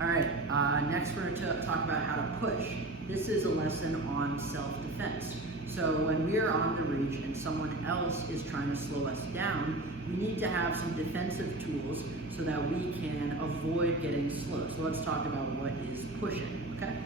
All right, next we're going to talk about how to push. This is a lesson on self-defense. So when we are on the reach and someone else is trying to slow us down, we need to have some defensive tools so that we can avoid getting slowed. So let's talk about what is pushing, okay?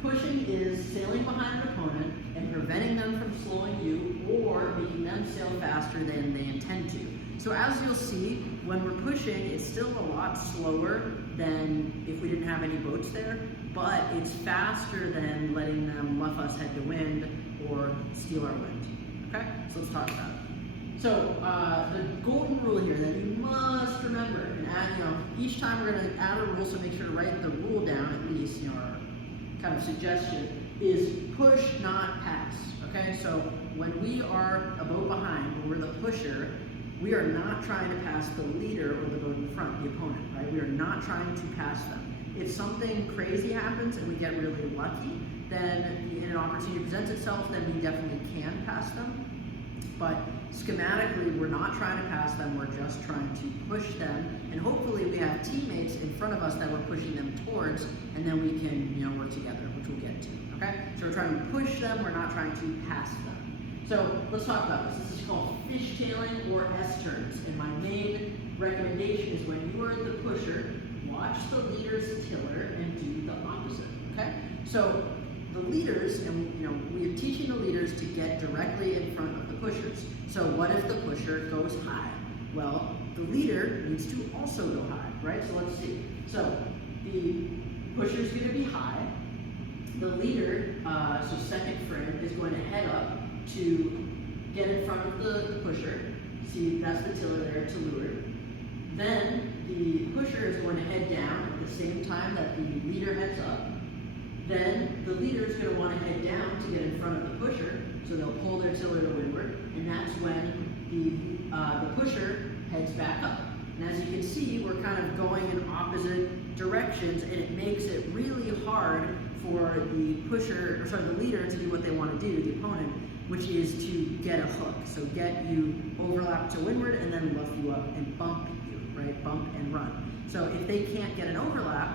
Pushing is sailing behind an opponent and preventing them from slowing you or making them sail faster than they intend to. So as you'll see, when we're pushing, it's still a lot slower than if we didn't have any boats there, but it's faster than letting them luff us head to wind or steal our wind. Okay, so let's talk about it. So the golden rule here that you must remember, and add, each time we're going to add a rule, so make sure to write the rule down at least, our kind of suggestion is push, not pass. Okay, so when we are a boat behind, when we're the pusher, we are not trying to pass the leader or the boat in front, the opponent, right? We are not trying to pass them. If something crazy happens and we get really lucky, then and an opportunity presents itself, then we definitely can pass them. But schematically, we're not trying to pass them, we're just trying to push them. And hopefully we have teammates in front of us that we're pushing them towards, and then we can work together, which we'll get to, okay? So we're trying to push them, we're not trying to pass them. So let's talk about this. This is called fishtailing or S-turns. And my main recommendation is when you are the pusher, watch the leader's tiller and do the opposite, okay? So the leaders, and we are teaching the leaders to get directly in front of the pushers. So what if the pusher goes high? Well, the leader needs to also go high, right? So let's see. So the pusher's going to be high. The leader, so second friend, is going to head up to get in front of the pusher. See, that's the tiller there, to leeward. Then the pusher is going to head down at the same time that the leader heads up. Then the leader is going to want to head down to get in front of the pusher, so they'll pull their tiller to windward, and that's when the pusher heads back up. And as you can see, we're kind of going in opposite directions, and it makes it really hard for the pusher, or sorry, the leader to do what they want to do, the opponent, which is to get a hook. So get you overlap to windward and then luff you up and bump you, right? Bump and run. So if they can't get an overlap,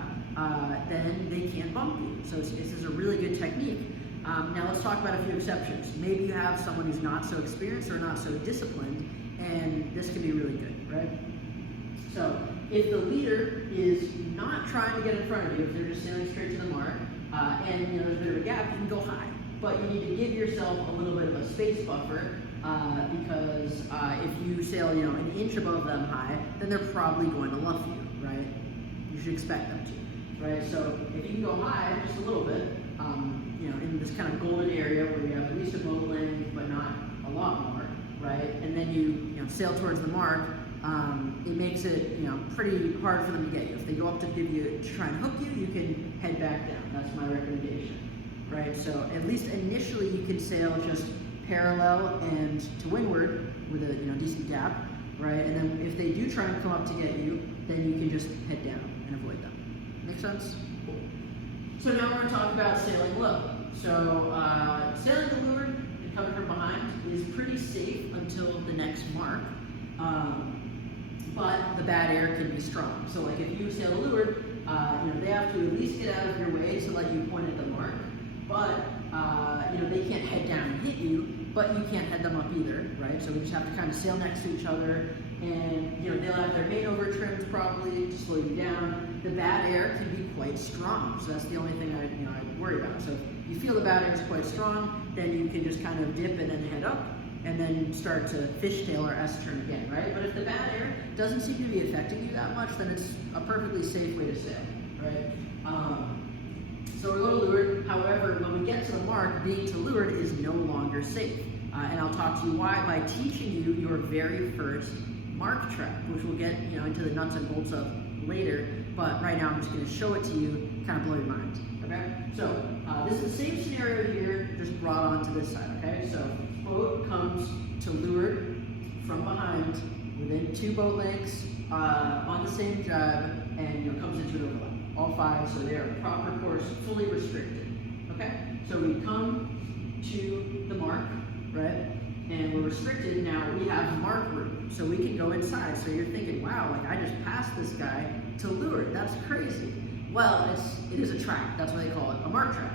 then they can't bump you. So this is a really good technique. Now let's talk about a few exceptions. Maybe you have someone who's not so experienced or not so disciplined, and this can be really good, right? So if the leader is not trying to get in front of you, if they're just sailing straight to the mark, and there's a bit of a gap, you can go high. But you need to give yourself a little bit of a space buffer because if you sail, an inch above them high, then they're probably going to luff you, right? You should expect them to, right? So if you can go high just a little bit, in this kind of golden area where you have at least a boat length, but not a lot more, right? And then you sail towards the mark, it makes it pretty hard for them to get you. If they go up to try and hook you, you can head back down. That's my recommendation. Right, so at least initially you can sail just parallel and to windward with a decent gap, right? And then if they do try and come up to get you, then you can just head down and avoid them. Make sense? Cool. So now we're going to talk about sailing low. So sailing to leeward and coming from behind is pretty safe until the next mark, but the bad air can be strong. So like if you sail to leeward, they have to at least get out of your way to let you point at the mark. But, they can't head down and hit you, but you can't head them up either, right? So we just have to kind of sail next to each other, and, they'll have their main over trims probably to slow you down. The bad air can be quite strong, so that's the only thing I worry about. So if you feel the bad air is quite strong, then you can just kind of dip and then head up, and then start to fishtail or S-turn again, right? But if the bad air doesn't seem to be affecting you that much, then it's a perfectly safe way to sail, right? So we go to leeward. However, when we get to the mark, being to leeward is no longer safe. And I'll talk to you why by teaching you your very first mark trap, which we'll get into the nuts and bolts of later. But right now I'm just going to show it to you, kind of blow your mind. Okay? So this is the same scenario here, just brought onto this side. Okay? So boat comes to leeward from behind within 2 boat lengths on the same jib, and comes into an overlap. All 5, so they are proper course, fully restricted. Okay? So we come to the mark, right? And we're restricted. Now we have mark room, so we can go inside. So you're thinking, wow, like I just passed this guy to leeward. That's crazy. Well, it is a trap. That's why they call it a mark trap.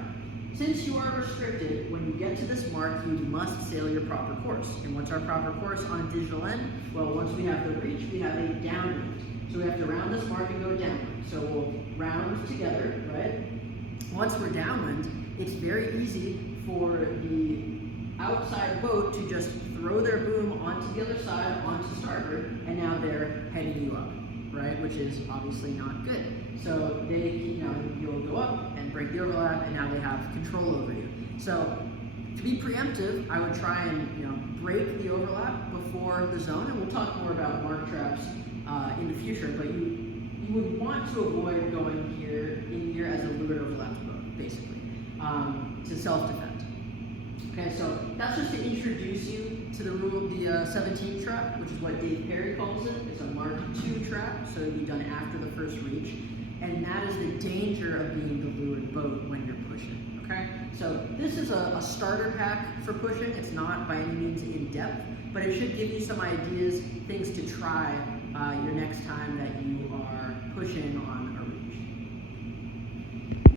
Since you are restricted, when you get to this mark, you must sail your proper course. And what's our proper course on a digital end? Well, once we have the reach, we have a downwind. So we have to round this mark and go downwind. So we'll round together, right? Once we're downwind, it's very easy for the outside boat to just throw their boom onto the other side, onto starboard, and now they're heading you up, right? Which is obviously not good. So you'll go up and break the overlap, and now they have control over you. So to be preemptive, I would try and break the overlap before the zone, and we'll talk more about mark traps in the future. But you would want to avoid going in here as a leeward overlapped boat, basically, to self-defend. Okay, so that's just to introduce you to the rule, the 17 trap, which is what Dave Perry calls it. It's a Mark II trap, so it'll be done after the first reach. And that is the danger of being the leeward boat when you're pushing, okay? So this is a starter pack for pushing. It's not by any means in depth, but it should give you some ideas, things to try your next time